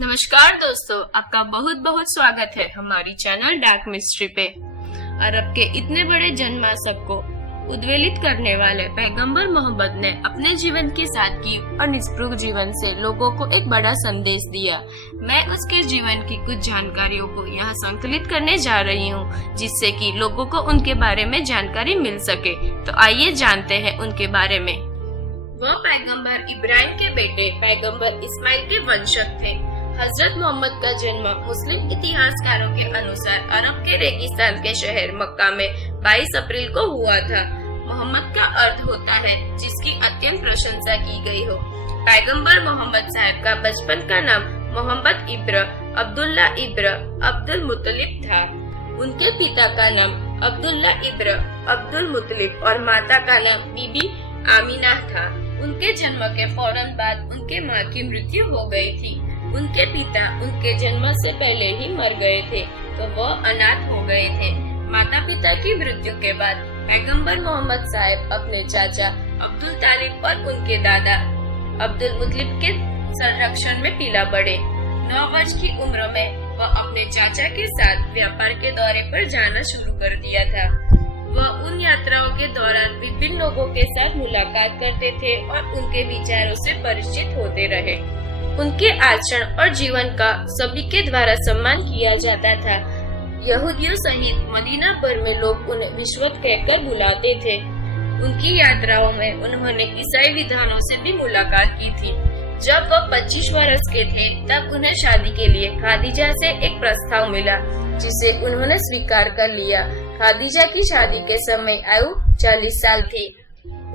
नमस्कार दोस्तों, आपका बहुत बहुत स्वागत है हमारी चैनल डार्क मिस्ट्री पे। अरब के इतने बड़े जनमानस को उद्वेलित करने वाले पैगंबर मोहम्मद ने अपने जीवन की सादगी और निष्पृह जीवन से लोगों को एक बड़ा संदेश दिया। मैं उसके जीवन की कुछ जानकारियों को यहाँ संकलित करने जा रही हूँ, जिससे कि लोगों को उनके बारे में जानकारी मिल सके। तो आइए जानते हैं उनके बारे में। वह पैगंबर इब्राहिम के बेटे पैगंबर इस्माइल के वंशज थे। हजरत मोहम्मद का जन्म मुस्लिम इतिहासकारों के अनुसार अरब के रेगिस्तान के शहर मक्का में 22 अप्रैल को हुआ था। मोहम्मद का अर्थ होता है जिसकी अत्यंत प्रशंसा की गई हो। पैगंबर मोहम्मद साहब का बचपन का नाम मोहम्मद इब्र अब्दुल्ला इब्र अब्दुल मुत्तलिब था। उनके पिता का नाम अब्दुल्ला इब्र अब्दुल मुत्तलिब और माता का नाम बीबी आमीना था। उनके जन्म के फौरन बाद उनके माँ की मृत्यु हो गई थी। उनके पिता उनके जन्म से पहले ही मर गए थे, तो वह अनाथ हो गए थे। माता पिता की मृत्यु के बाद पैगंबर मोहम्मद साहब अपने चाचा अब्दुल तालिब और उनके दादा अब्दुल मुत्तलिब के संरक्षण में पीला बढ़े। 9 वर्ष की उम्र में वह अपने चाचा के साथ व्यापार के दौरे पर जाना शुरू कर दिया था। वह उन यात्राओं के दौरान विभिन्न लोगों के साथ मुलाकात करते थे और उनके विचारों से परिचित होते रहे। उनके आचरण और जीवन का सभी के द्वारा सम्मान किया जाता था। यहूदियों सहित मदीना भर में लोग उन्हें विश्वत कहकर बुलाते थे। उनकी यात्राओं में उन्होंने ईसाई विद्वानों से भी मुलाकात की थी। जब वह 25 वर्ष के थे तब उन्हें शादी के लिए खादीजा से एक प्रस्ताव मिला, जिसे उन्होंने स्वीकार कर लिया। खादीजा की शादी के समय आयु 40 साल थी।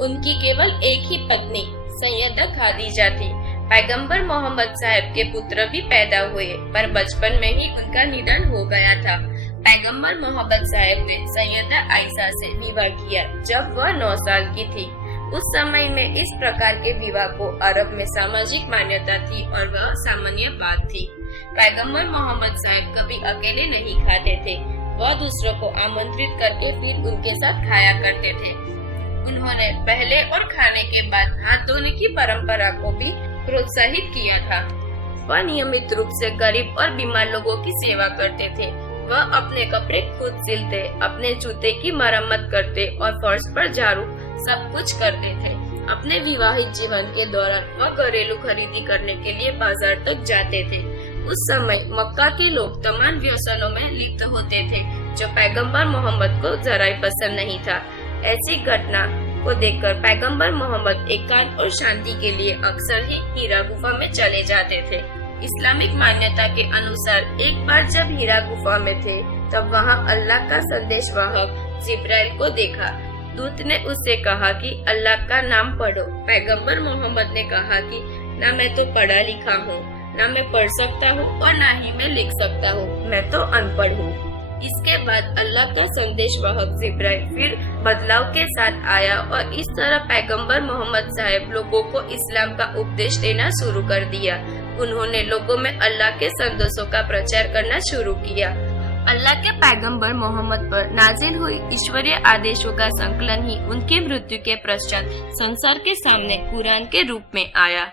उनकी केवल एक ही पत्नी सैयदा खादीजा थी। पैगंबर मोहम्मद साहब के पुत्र भी पैदा हुए, पर बचपन में ही उनका निधन हो गया था। पैगंबर मोहम्मद साहब ने सैयदा आयशा से विवाह किया जब वह 9 साल की थी। उस समय में इस प्रकार के विवाह को अरब में सामाजिक मान्यता थी और वह सामान्य बात थी। पैगंबर मोहम्मद साहब कभी अकेले नहीं खाते थे। वह दूसरों को आमंत्रित करके फिर उनके साथ खाया करते थे। उन्होंने पहले और खाने के बाद हाथ धोने की परंपरा को भी प्रोत्साहित किया था। वह नियमित रूप से गरीब और बीमार लोगों की सेवा करते थे। वह अपने कपड़े खुद सिलते, अपने जूते की मरम्मत करते और फर्श पर झाड़ू सब कुछ करते थे। अपने विवाहित जीवन के दौरान वह घरेलू खरीदी करने के लिए बाजार तक जाते थे। उस समय मक्का के लोग तमाम व्यसनों में लिप्त होते थे, जो पैगंबर मोहम्मद को जरा ही पसंद नहीं था। ऐसी घटना को देखकर पैगंबर मोहम्मद एकांत और शांति के लिए अक्सर ही हीरा गुफा में चले जाते थे। इस्लामिक मान्यता के अनुसार एक बार जब हीरा गुफा में थे तब वहां अल्लाह का संदेशवाहक जिब्राइल को देखा। दूत ने उससे कहा कि अल्लाह का नाम पढ़ो। पैगंबर मोहम्मद ने कहा कि ना मैं तो पढ़ा लिखा हूँ, ना मैं पढ़ सकता हूँ और ना ही मैं लिख सकता हूँ, मैं तो अनपढ़ हूँ। इसके बाद अल्लाह का संदेशवाहक जिब्राइल फिर बदलाव के साथ आया और इस तरह पैगंबर मोहम्मद साहब लोगों को इस्लाम का उपदेश देना शुरू कर दिया। उन्होंने लोगों में अल्लाह के संदेशों का प्रचार करना शुरू किया। अल्लाह के पैगंबर मोहम्मद पर नाजिल हुई ईश्वरीय आदेशों का संकलन ही उनकी मृत्यु के पश्चात संसार के सामने कुरान के रूप में आया।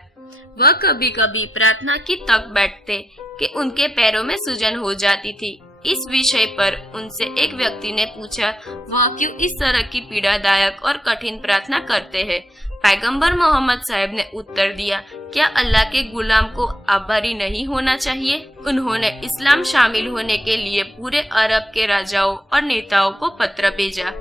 वह कभी कभी प्रार्थना की तक बैठते कि उनके पैरों में सूजन हो जाती थी। इस विषय पर उनसे एक व्यक्ति ने पूछा, वह क्यों इस तरह की पीड़ादायक और कठिन प्रार्थना करते हैं। पैगंबर मोहम्मद साहब ने उत्तर दिया, क्या अल्लाह के गुलाम को आभारी नहीं होना चाहिए। उन्होंने इस्लाम शामिल होने के लिए पूरे अरब के राजाओं और नेताओं को पत्र भेजा।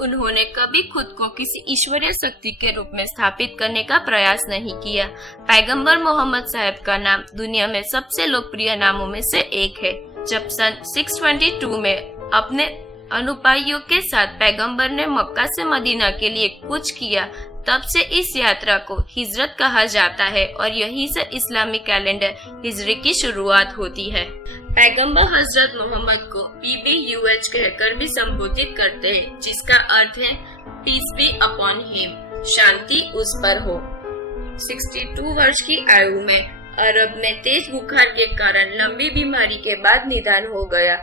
उन्होंने कभी खुद को किसी ईश्वरीय शक्ति के रूप में स्थापित करने का प्रयास नहीं किया। पैगंबर मोहम्मद साहब का नाम दुनिया में सबसे लोकप्रिय नामों में से एक है। जब सन 622 में अपने अनुयायियों के साथ पैगंबर ने मक्का से मदीना के लिए कूच किया, तब से इस यात्रा को हिजरत कहा जाता है और यहीं से इस्लामी कैलेंडर हिजरी की शुरुआत होती है। पैगंबर हजरत मोहम्मद को PBUH कहकर भी संबोधित करते हैं, जिसका अर्थ है पीस बी अपॉन हिम, शांति उस पर हो। 62 वर्ष की आयु में अरब में तेज बुखार के कारण लंबी बीमारी के बाद निधन हो गया।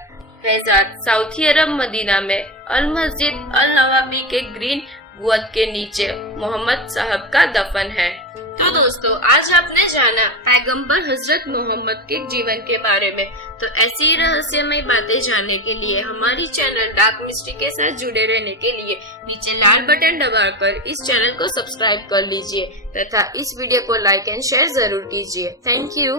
फैजाद सऊदी अरब मदीना में अल मस्जिद अल नवाबी के ग्रीन गुअद के नीचे मोहम्मद साहब का दफन है। तो दोस्तों, आज आपने जाना पैगंबर हजरत मोहम्मद के जीवन के बारे में। तो ऐसी ही रहस्यमय बातें जानने के लिए हमारी चैनल डार्क मिस्ट्री के साथ जुड़े रहने के लिए नीचे लाल बटन दबाकर इस चैनल को सब्सक्राइब कर लीजिए तथा इस वीडियो को लाइक एंड शेयर जरूर कीजिए। Thank you.